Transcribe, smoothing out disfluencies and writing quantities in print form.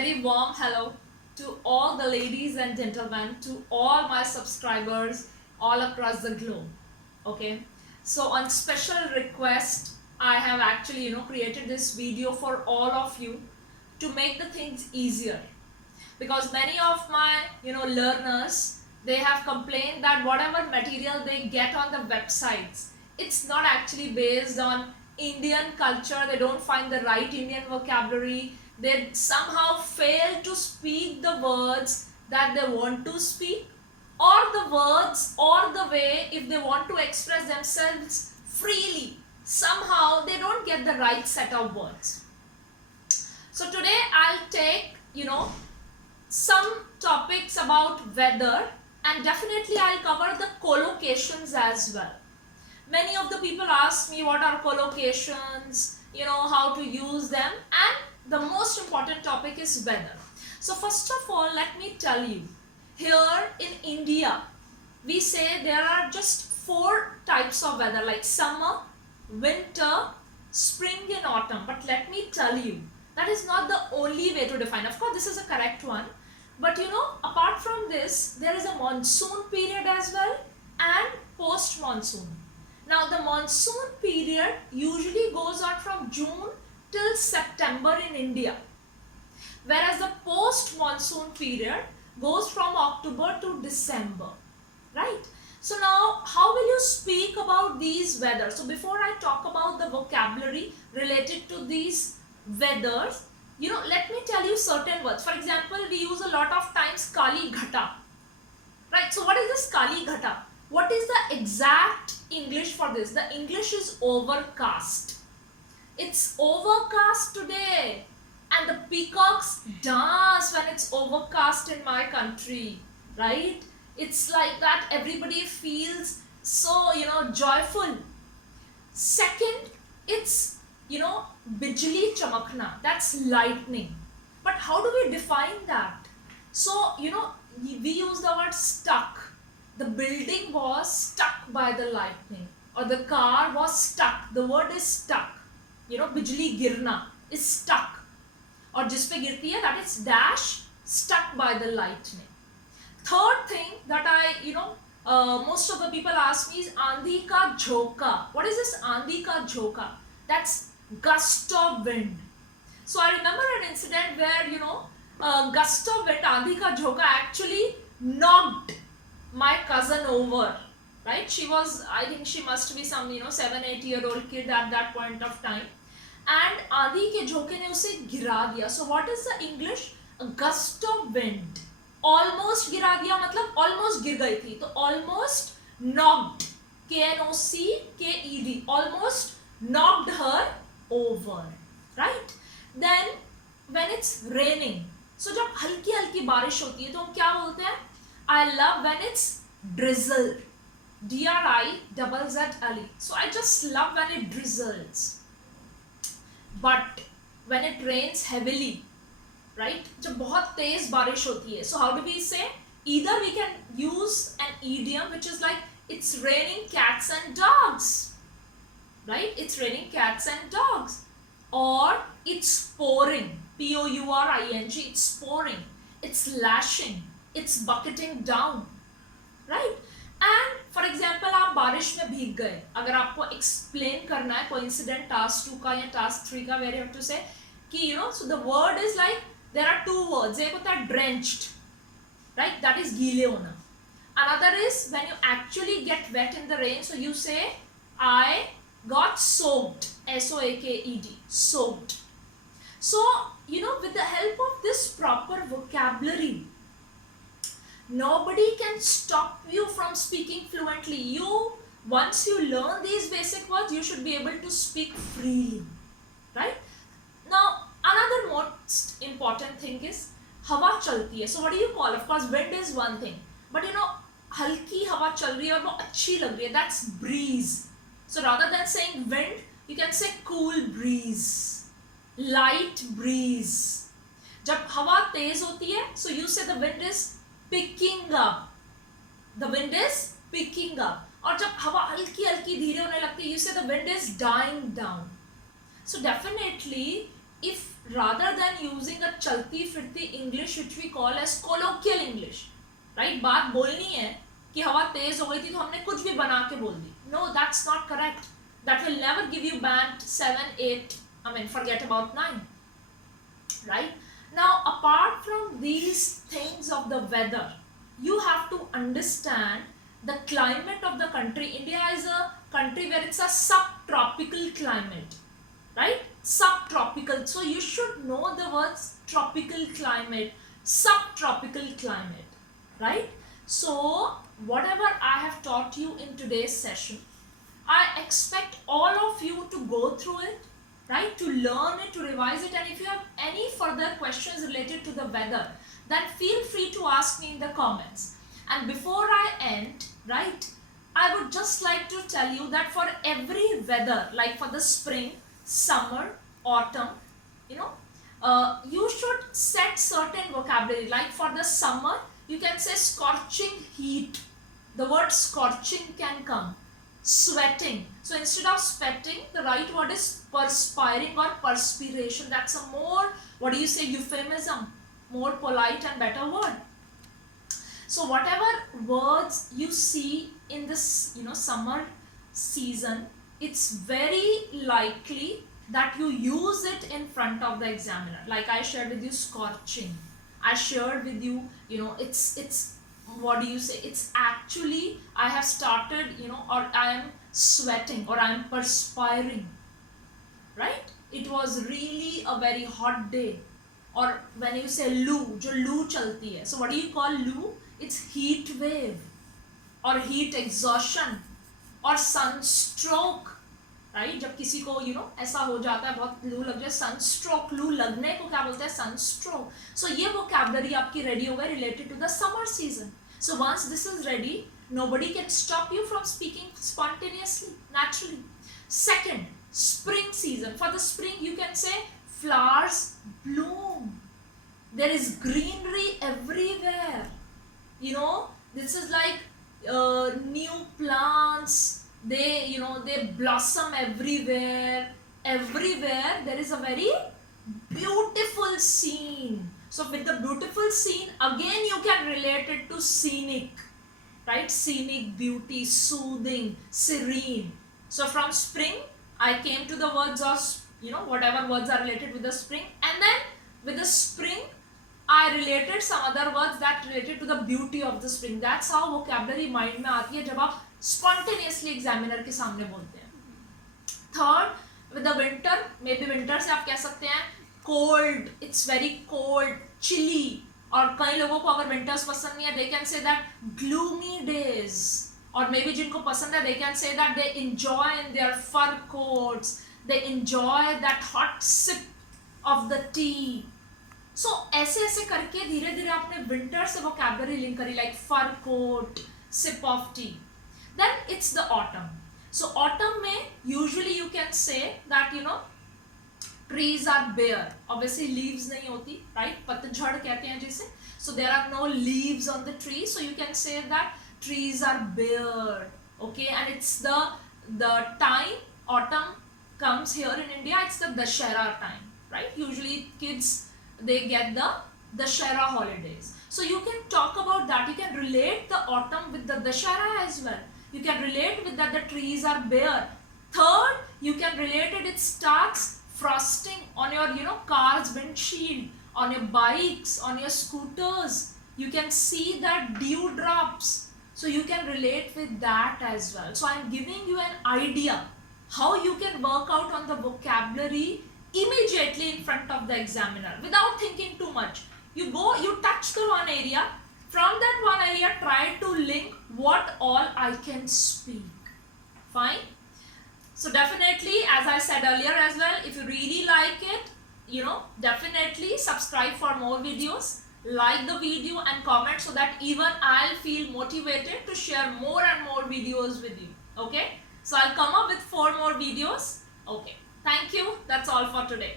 very warm hello to all the ladies and gentlemen, to all my subscribers all across the globe. Okay, so on special request, I have actually created this video for all of you to make the things easier, because many of my learners, they have complained that whatever material they get on the websites, it's not actually based on Indian culture. They don't find the right Indian vocabulary. They somehow fail to speak the words that they want to speak, or the words or the way if they want to express themselves freely, somehow they don't get the right set of words. So today I'll take some topics about weather, and definitely I'll cover the collocations as well. Many of the people ask me what are collocations, how to use them, and the most important topic is weather. So first of all, let me tell you, here in India, we say there are just 4 types of weather, like summer, winter, spring and autumn. But let me tell you, that is not the only way to define. Of course, this is a correct one. But apart from this, there is a monsoon period as well and post-monsoon. Now, the monsoon period usually goes on from June till September in India, whereas the post-monsoon period goes from October to December, right? So now, how will you speak about these weathers? So before I talk about the vocabulary related to these weathers, let me tell you certain words. For example, we use a lot of times Kali Ghata, right? So what is this Kali Ghata? What is the exact English for this? The English is overcast. It's overcast today, and the peacocks dance when it's overcast in my country, right? It's like that. Everybody feels so joyful. Second, it's bijli chamakna, that's lightning. But how do we define that? So we use the word stuck. The building was stuck by the lightning, or the car was stuck. The word is stuck. Bijli girna is stuck, or jispe girti hai, that is dash, stuck by the lightning. Third thing that most of the people ask me is Aandhi ka jhoka. What is this Aandhi ka jhoka? That's gust of wind. So I remember an incident where gust of wind, Aandhi ka jhoka, actually knocked my cousin over, right? She was, I think she must be some 7-8-year-old kid at that point of time, and Aandhi ke jhoke ne usse gira diya. So what is the English? A gust of wind. Almost gira diya matlab almost gir gayi thi. So almost knocked, K-N-O-C-K-E-D, almost knocked her over, right? Then when it's raining, so जब हल्की हल्की बारिश होती है तो हम क्या बोलते हैं? I love when it's drizzle, D-R-I-Z-Z-L-E. So I just love when it drizzles. But when it rains heavily, right? जब बहुत तेज बारिश होती है, so how do we say? Either we can use an idiom which is like, it's raining cats and dogs, right? It's raining cats and dogs. Or it's pouring, P-O-U-R-I-N-G, it's pouring, it's lashing, it's bucketing down, right? And for example, आप बारिश में भीग गए, अगर आपको explain करना है coincident task 2 का या task 3 का, where you have to say कि so the word is like, there are 2 words. एक होता है drenched, right? That is गीले होना. Another is when you actually get wet in the rain, so you say I got soaked, S-O-A-K-E-D, soaked. So with the help of this proper vocabulary, nobody can stop you from speaking fluently. Once you learn these basic words, you should be able to speak freely, right? Now, another most important thing is हवा चलती है. So what do you call? Of course, wind is one thing, but हल्की हवा चल रही है और वो अच्छी लग रही है, that's breeze. So rather than saying wind, you can say cool breeze, light breeze. जब हवा तेज होती है, so you say the wind is picking up. The wind is picking up. और जब हवा हल्की हल्की धीरे होने लगती है, you say the wind is dying down. So definitely if rather than using a चलती फिरती English which we call as colloquial English, right? बात बोलनी है कि हवा तेज हो गई थी तो हमने कुछ भी बना के बोल दी. No, that's not correct. That will never give you band 7, 8. I mean, forget about 9. Right? Now, apart from these things of the weather, you have to understand the climate of the country. India is a country where it's a subtropical climate, right? Subtropical. So you should know the words tropical climate, subtropical climate, right? So whatever I have taught you in today's session, I expect all of you to go through it, right? To learn it, to revise it, and if you have any further questions related to the weather, then feel free to ask me in the comments. And before I end, right, I would just like to tell you that for every weather, like for the spring, summer, autumn, you should set certain vocabulary. Like for the summer, you can say scorching heat. The word scorching can come. Sweating. So instead of sweating, the right word is perspiring or perspiration. That's a more, euphemism, more polite and better word. So whatever words you see in this, summer season, it's very likely that you use it in front of the examiner. Like I shared with you scorching. I shared with you, it's it's actually, I have started, or I am sweating or I am perspiring, right? It was really a very hot day. Or when you say loo, jo loo chalti hai. So what do you call loo? It's heat wave or heat exhaustion or sunstroke, right? जब किसी को ऐसा हो जाता है, बहुत लू लग जाए, sunstroke, लू लगने को क्या बोलते हैं? Sunstroke. So ये vocabulary आपकी ready हो गई related to the summer season. So once this is ready, nobody can stop you from speaking spontaneously, naturally. Second, spring season. For the spring, you can say flowers bloom. There is greenery everywhere. This is like new plants. They blossom everywhere. Everywhere there is a very beautiful scene. So with the beautiful scene, again you can relate it to scenic, right? Scenic, beauty, soothing, serene. So from spring, I came to the words of, whatever words are related with the spring. And then with the spring, I related some other words that related to the beauty of the spring. That's how vocabulary mind में आती है जब आप spontaneously examiner के सामने बोलते हैं. Third, with the winter, maybe winter से आप कह सकते हैं cold, it's very cold, chilly. और कई लोगों को अगर winters पसंद नहीं है, they can say that gloomy days. और maybe जिनको पसंद है, they can say that they enjoy in their fur coats, they enjoy that hot sip of the tea. So ऐसे ऐसे करके धीरे धीरे आपने winter से vocabulary link करी, like fur coat, sip of tea. Then it's the autumn. So autumn में usually you can say that trees are bare. Obviously leaves नहीं होती, right? पतझड़ कहते हैं जिसे. So there are no leaves on the tree. So you can say that trees are bare. Okay, and it's the time autumn comes here in India. It's the Dashera time, right? Usually kids, they get the Dashera holidays. So you can talk about that. You can relate the autumn with the Dashera as well. You can relate with that the trees are bare. Third, you can relate it starts frosting on your car's windshield, on your bikes, on your scooters. You can see that dewdrops. So you can relate with that as well. So I am giving you an idea how you can work out on the vocabulary immediately in front of the examiner without thinking too much. You touch the one area. From that one area, try to link what all I can speak. Fine? So definitely, as I said earlier as well, if you really like it, definitely subscribe for more videos. Like the video and comment so that even I'll feel motivated to share more and more videos with you. Okay? So I'll come up with 4 more videos. Okay. Thank you. That's all for today.